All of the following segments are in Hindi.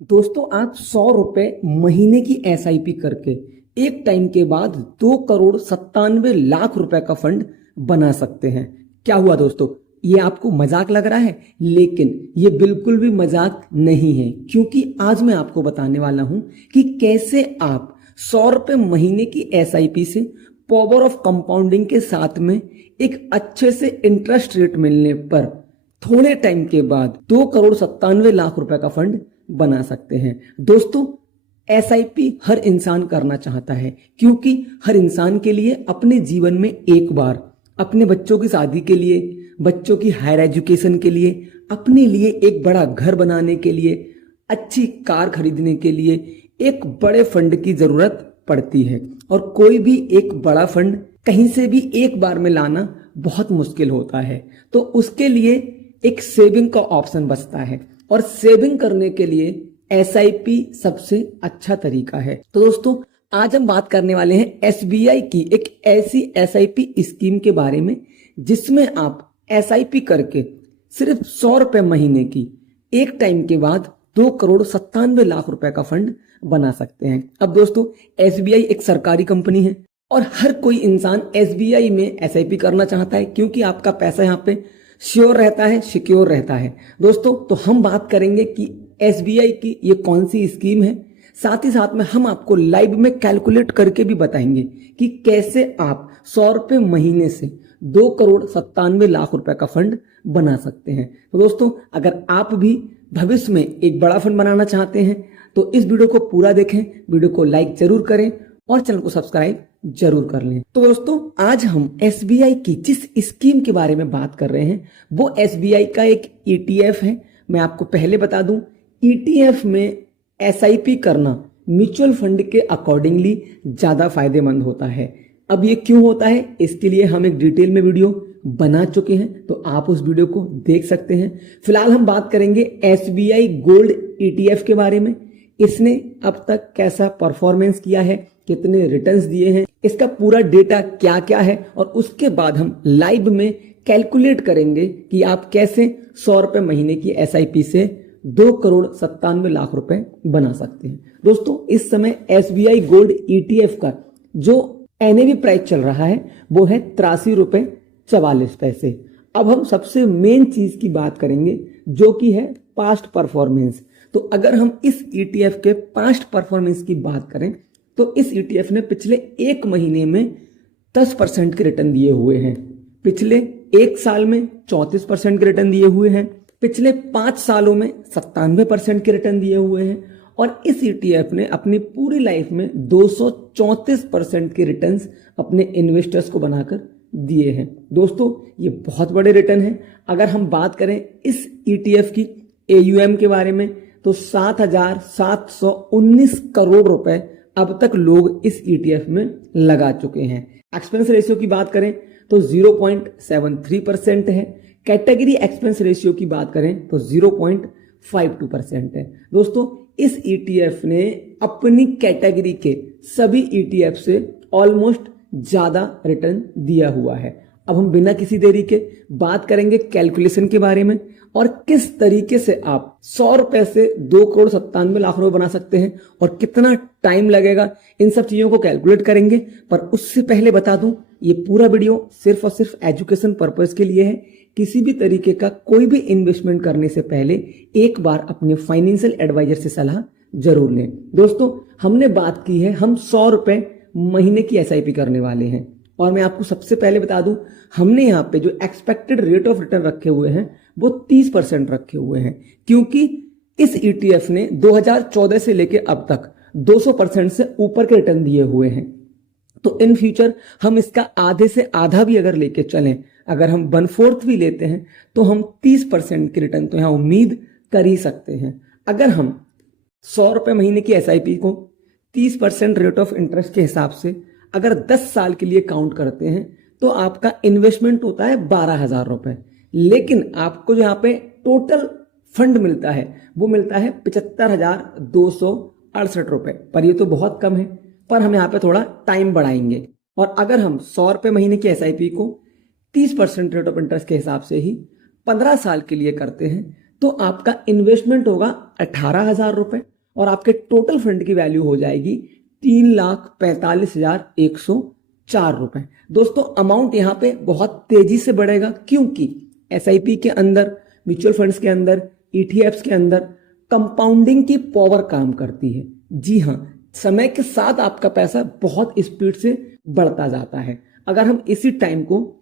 दोस्तों आप 100 रुपए महीने की एसआईपी करके एक टाइम के बाद 2 करोड़ 97 लाख रुपए का फंड बना सकते हैं। क्या हुआ दोस्तों, ये आपको मजाक लग रहा है? लेकिन ये बिल्कुल भी मजाक नहीं है, क्योंकि आज मैं आपको बताने वाला हूं कि कैसे आप 100 रुपए महीने की एसआईपी से पावर ऑफ कंपाउंडिंग के साथ में एक अच्छे से इंटरेस्ट रेट मिलने पर थोड़े टाइम के बाद 2 करोड़ 97 लाख रुपए का फंड बना सकते हैं। दोस्तों एसआईपी हर इंसान करना चाहता है, क्योंकि हर इंसान के लिए अपने जीवन में एक बार अपने बच्चों की शादी के लिए, बच्चों की हायर एजुकेशन के लिए, अपने लिए एक बड़ा घर बनाने के लिए, अच्छी कार खरीदने के लिए एक बड़े फंड की जरूरत पड़ती है। और कोई भी एक बड़ा फंड कहीं से भी एक बार में लाना बहुत मुश्किल होता है, तो उसके लिए एक सेविंग का ऑप्शन बचता है, और सेविंग करने के लिए एसआईपी सबसे अच्छा तरीका है। तो दोस्तों आज हम बात करने वाले हैं एसबीआई की एक ऐसी एसआईपी स्कीम के बारे में जिसमें आप एसआईपी करके सिर्फ 100 रुपए महीने की एक टाइम के बाद 2 करोड़ 97 लाख रुपए का फंड बना सकते हैं। अब दोस्तों एसबीआई एक सरकारी कंपनी है और हर कोई इंसान एसबीआई में एसआईपी करना चाहता है, क्योंकि आपका पैसा यहाँ पे श्योर रहता है, सिक्योर रहता है। दोस्तों तो हम बात करेंगे कि एसबीआई की ये कौन सी स्कीम है, साथ ही साथ में हम आपको लाइव में कैलकुलेट करके भी बताएंगे कि कैसे आप 100 रुपए महीने से 2 करोड़ 97 लाख रुपए का फंड बना सकते हैं। तो दोस्तों अगर आप भी भविष्य में एक बड़ा फंड बनाना चाहते हैं तो इस वीडियो को पूरा देखें, वीडियो को लाइक जरूर करें और चैनल को सब्सक्राइब जरूर कर लें। तो दोस्तों आज हम एसबीआई की जिस स्कीम के बारे में बात कर रहे हैं वो एसबीआई का एक ईटीएफ है। मैं आपको पहले बता दूं, ईटीएफ में एसआईपी करना म्यूचुअल फंड के अकॉर्डिंगली ज्यादा फायदेमंद होता है। अब ये क्यों होता है, इसके लिए हम एक डिटेल में वीडियो बना चुके हैं, तो आप उस वीडियो को देख सकते हैं। फिलहाल हम बात करेंगे एसबीआई गोल्ड ईटीएफ के बारे में। इसने अब तक कैसा परफॉर्मेंस किया है, कितने रिटर्न्स दिए हैं, इसका पूरा डेटा क्या क्या है, और उसके बाद हम लाइव में कैलकुलेट करेंगे कि आप कैसे 100 रुपए महीने की एसआईपी से 2 करोड़ 97 लाख रुपए बना सकते हैं। दोस्तों इस समय एसबीआई गोल्ड ईटीएफ का जो एनएवी प्राइस चल रहा है वो है 83 रुपए 44 पैसे। अब हम सबसे मेन चीज की बात करेंगे जो कि है पास्ट परफॉर्मेंस। तो अगर हम इस ईटीएफ के पास्ट परफॉर्मेंस की बात करें तो इस ईटीएफ ने पिछले एक महीने में 10% के रिटर्न दिए हुए हैं, पिछले एक साल में 34% के रिटर्न दिए हुए हैं, पिछले 5 सालों में 97% के रिटर्न दिए हुए हैं, और इस ईटीएफ ने अपनी पूरी लाइफ में 234% के रिटर्न्स अपने इन्वेस्टर्स को बनाकर दिए हैं। दोस्तों ये बहुत बड़े रिटर्न है। अगर हम बात करें इस ईटीएफ की एयूएम के बारे में तो 7,719 करोड़ रुपए अब तक लोग इस ईटीएफ में लगा चुके हैं। एक्सपेंस रेशियो की बात करें तो 0.73% है। कैटेगरी एक्सपेंस रेशियो की बात करें तो 0.52% है। दोस्तों इस ईटीएफ ने अपनी कैटेगरी के सभी ईटीएफ से ऑलमोस्ट ज्यादा रिटर्न दिया हुआ है। अब हम बिना किसी देरी के बात करेंगे कैलकुलेशन के बारे में और किस तरीके से आप 100 रुपए से 2 करोड़ 97 लाख रुपए बना सकते हैं और कितना टाइम लगेगा, इन सब चीजों को कैलकुलेट करेंगे। पर उससे पहले बता दूं, ये पूरा वीडियो सिर्फ और सिर्फ एजुकेशन पर्पस के लिए है। किसी भी तरीके का कोई भी इन्वेस्टमेंट करने से पहले एक बार अपने फाइनेंशियल एडवाइजर से सलाह जरूर लें। दोस्तों हमने बात की है, हम 100 रुपए महीने की एसआईपी करने वाले हैं, और मैं आपको सबसे पहले बता दूं हमने यहाँ पे जो एक्सपेक्टेड रेट ऑफ रिटर्न रखे हुए हैं वो 30% रखे हुए हैं, क्योंकि इस ईटीएफ ने 2014 से लेके अब तक 200% से ऊपर के रिटर्न दिए हुए हैं। तो इन फ्यूचर हम इसका आधे से आधा भी अगर लेके चलें, अगर हम 1/4 भी लेते हैं तो हम 30% के रिटर्न तो यहाँ उम्मीद कर ही सकते हैं। अगर हम 100 रुपए महीने की एसआईपी को 30% रेट ऑफ इंटरेस्ट के हिसाब से अगर 10 साल के लिए काउंट करते हैं तो आपका इन्वेस्टमेंट होता है 12,000 रुपए, लेकिन आपको जो यहाँ पे टोटल फंड मिलता है वो मिलता है 75,268 रुपए। पर ये तो बहुत कम है, पर हम यहाँ पे थोड़ा टाइम बढ़ाएंगे, और अगर हम 100 रुपए महीने की एसआईपी को 30% रेट ऑफ इंटरेस्ट के हिसाब से ही 15 साल के लिए करते हैं तो आपका इन्वेस्टमेंट होगा 18,000 रुपए और आपके टोटल फंड की वैल्यू हो जाएगी 3,45,104 रुपए। दोस्तों अमाउंट यहां पे बहुत तेजी से बढ़ेगा क्योंकि एसआईपी के अंदर, म्यूचुअल फंड्स के अंदर, ईटीएफ्स के अंदर कंपाउंडिंग की पावर काम करती है। जी हां, समय के साथ आपका पैसा बहुत स्पीड से बढ़ता जाता है। अगर हम इसी टाइम को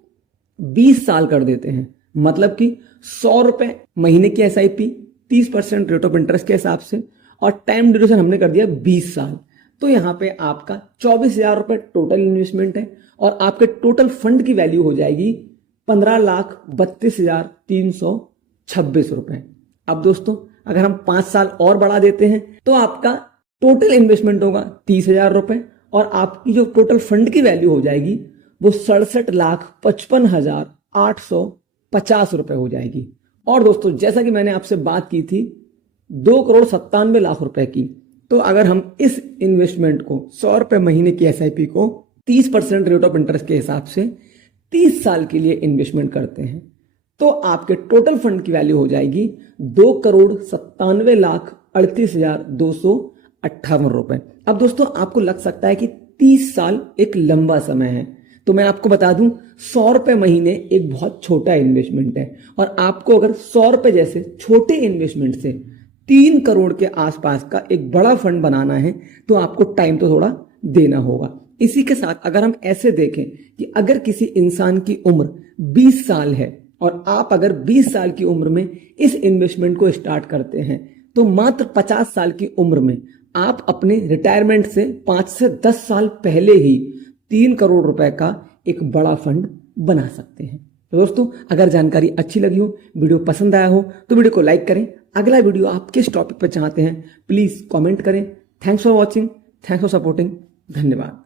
20 साल कर देते हैं, मतलब कि 100 रुपए महीने की एसआईपी 30% रेट ऑफ इंटरेस्ट के हिसाब से, और टाइम ड्यूरेशन हमने कर दिया 20 साल, तो यहां पे आपका 24,000 रुपए टोटल इन्वेस्टमेंट है और आपके टोटल फंड की वैल्यू हो जाएगी 15,32,326 रुपए। अब दोस्तों अगर हम 5 साल और बढ़ा देते हैं तो आपका टोटल इन्वेस्टमेंट होगा 30,000 रुपए और आपकी जो टोटल फंड की वैल्यू हो जाएगी वो 67,55,850 रुपए हो जाएगी। और दोस्तों जैसा कि मैंने आपसे बात की थी 2,97,00,000 रुपए की, तो अगर हम इस इन्वेस्टमेंट को 100 रुपए महीने की एसआईपी को 30% रेट ऑफ इंटरेस्ट के हिसाब से 30 साल के लिए इन्वेस्टमेंट करते हैं तो आपके टोटल फंड की वैल्यू हो जाएगी 2,97,38,258 रुपए। अब दोस्तों आपको लग सकता है कि 30 साल एक लंबा समय है, तो मैं आपको बता दूं 100 रुपए महीने एक बहुत छोटा इन्वेस्टमेंट है और आपको अगर 100 रुपए जैसे छोटे इन्वेस्टमेंट से 3 करोड़ के आसपास का एक बड़ा फंड बनाना है तो आपको टाइम तो थोड़ा देना होगा। इसी के साथ अगर हम ऐसे देखें कि अगर किसी इंसान की उम्र 20 साल है और आप अगर 20 साल की उम्र में इस इन्वेस्टमेंट को स्टार्ट करते हैं तो मात्र 50 साल की उम्र में आप अपने रिटायरमेंट से 5 से 10 साल पहले ही 3 करोड़ रुपए का एक बड़ा फंड बना सकते हैं। तो दोस्तों अगर जानकारी अच्छी लगी हो, वीडियो पसंद आया हो तो वीडियो को लाइक करें। अगला वीडियो आप किस टॉपिक पर चाहते हैं प्लीज कमेंट करें। Thanks for watching, thanks for supporting, धन्यवाद।